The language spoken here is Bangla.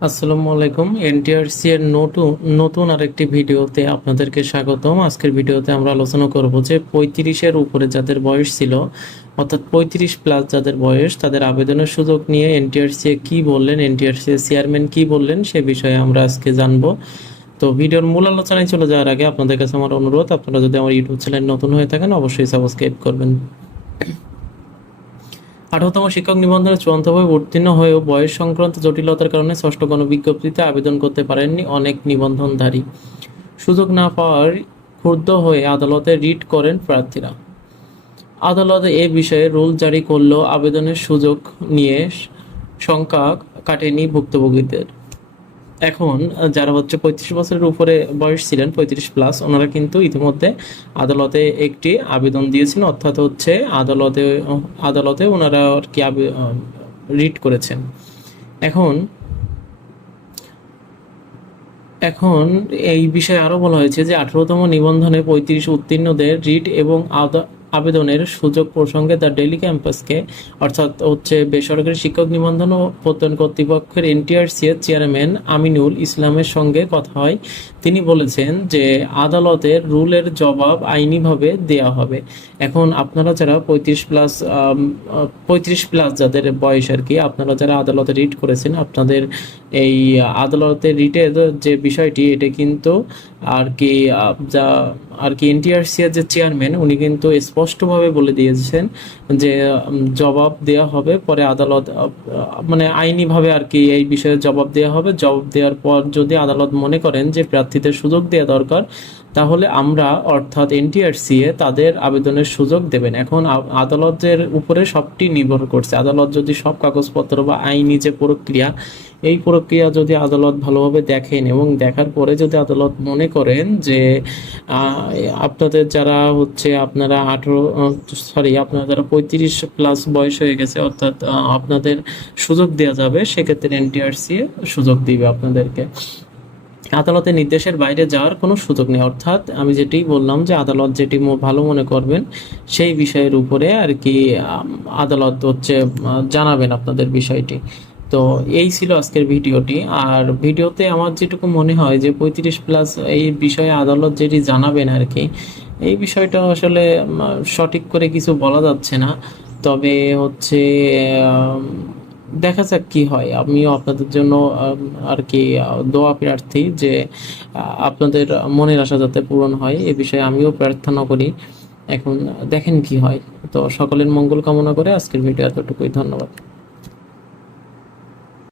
আসসালামু আলাইকুম। এনটিআরসি এর নতুন নতুন আরেকটি ভিডিওতে আপনাদেরকে স্বাগতম। আজকের ভিডিওতে আমরা আলোচনা করব যে পঁয়ত্রিশের উপরে যাদের বয়স ছিল, অর্থাৎ পঁয়ত্রিশ প্লাস যাদের বয়স, তাদের আবেদনের সুযোগ নিয়ে এনটিআরসি এ কী বললেন, এনটিআরসি এর চেয়ারম্যান কী বললেন, সে বিষয়ে আমরা আজকে জানব। তো ভিডিওর মূল আলোচনায় চলে যাওয়ার আগে আপনাদের কাছে আমার অনুরোধ, আপনারা যদি আমার ইউটিউব চ্যানেল নতুন হয়ে থাকেন, অবশ্যই সাবস্ক্রাইব করবেন। আঠারোতম শিক্ষক নিবন্ধনে চূড়ান্তভাবে উত্তীর্ণ হয়েও বয়স সংক্রান্ত জটিলতার কারণে ষষ্ঠ গণবিজ্ঞপ্তিতে আবেদন করতে পারেননি অনেক নিবন্ধনধারী। সুযোগ না পাওয়ার ক্ষুব্ধ হয়ে আদালতে রিট করেন প্রার্থীরা। আদালতে এ বিষয়ে রুল জারি করলেও আবেদনের সুযোগ নিয়ে শঙ্কা কাটেনি ভুক্তভোগীদের। এখন যারা হচ্ছে পঁয়ত্রিশ বছরের উপরে বয়স ছিলেন, পঁয়ত্রিশ প্লাস ওনারা কিন্তু ইতিমধ্যে আদালতে একটি আবেদন দিয়েছেন। অর্থাৎ হচ্ছে আদালতে আদালতে ওনারা আর কি রিট করেছেন। এখন এখন এই বিষয়ে আরও বলা হয়েছে যে আঠারোতম নিবন্ধনে পঁয়ত্রিশ উত্তীর্ণদের রিট এবং আবেদনের সুযোগ প্রসঙ্গে দ্য ডেলি ক্যাম্পাসকে, অর্থাৎ হচ্ছে বেসরকারি শিক্ষক নিবন্ধন ও প্রত্যয়ন কর্তৃপক্ষের এনটিআরসি এর চেয়ারম্যান আমিনুল ইসলামের সঙ্গে কথা হয়। তিনি বলেছেন যে আদালতের রুলের জবাব আইনিভাবে দেয়া হবে। এখন আপনারা যারা পঁয়ত্রিশ প্লাস পঁয়ত্রিশ প্লাস যাদের বয়স আর কি, আপনারা যারা আদালতে রিট করেছেন, আপনাদের এই আদালতের রিটের যে বিষয়টি, এটা কিন্তু আর কি যা আর কি এনটিআরসি এর যে চেয়ারম্যান, উনি কিন্তু স্পষ্টভাবে বলে দিয়েছেন যে জবাব দেওয়া হবে, পরে আদালত মানে আইনিভাবে আর কি এই বিষয়ে জবাব দেওয়া হবে। জবাব দেওয়ার পর যদি আদালত মনে করেন যে প্রার্থীদের সুযোগ দেওয়া দরকার, তাহলে আমরা, অর্থাৎ এনটিআরসি এ, তাদের আবেদনের সুযোগ দেবেন। এখন আদালতের উপরে সবটি নির্ভর করছে। আদালত যদি সব কাগজপত্র বা আইনি যে প্রক্রিয়া এই প্রক্রিয়া যদি আদালত ভালোভাবে দেখেন এবং দেখার পরে যদি আদালত মনে করেন যে আপনাদের যারা হচ্ছে আপনারা আঠেরো, সরি, আপনারা যারা পঁয়ত্রিশ প্লাস বয়স হয়ে গেছে, অর্থাৎ আপনাদের সুযোগ দেওয়া যাবে, সেক্ষেত্রে এনটিআরসি সুযোগ দিবে আপনাদেরকে। আদালতের নির্দেশের বাইরে যাওয়ার কোনো সুযোগ নেই। অর্থাৎ, আমি যেটি বললাম যে, আদালত যেটি ভালো মনে করবেন, সেই বিষয়ের উপরে আর কি আদালত হচ্ছে জানাবেন আপনাদের বিষয়টি। তো এই ছিল আজকের ভিডিওটি। আর ভিডিওতে আমার যেটুকু মনে হয় যে পঁয়ত্রিশ প্লাস এই বিষয়ে আদালত যেটি জানাবেন আর কি এই বিষয়টা আসলে সঠিক করে কিছু বলা যাচ্ছে না। তবে হচ্ছে দেখা যাক কি হয়। আমিও আপনাদের জন্য আর কি দোয়া প্রার্থী যে আপনাদের মনের আশা যাতে পূরণ হয়, এ বিষয়ে আমিও প্রার্থনা করি। এখন দেখেন কি হয়। তো সকলের মঙ্গল কামনা করে আজকের ভিডিও এতটুকুই। ধন্যবাদ।